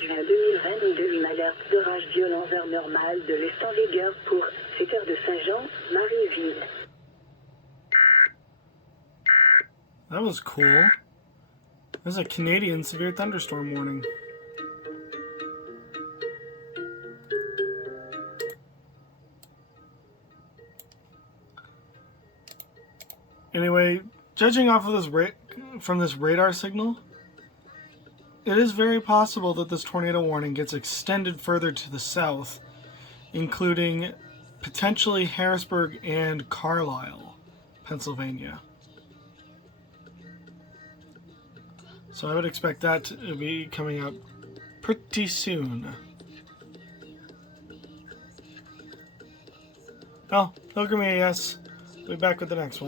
juin 2022, une alerte d'orage violent heure normale de l'est en vigueur pour secteur de Saint-Jean, Marieville. That was cool. There's a Canadian severe thunderstorm warning. Anyway, judging off of this from this radar signal, it is very possible that this tornado warning gets extended further to the south, including potentially Harrisburg and Carlisle, Pennsylvania. So I would expect that to be coming up pretty soon. Oh, Pilgrim EAS. We'll be back with the next one.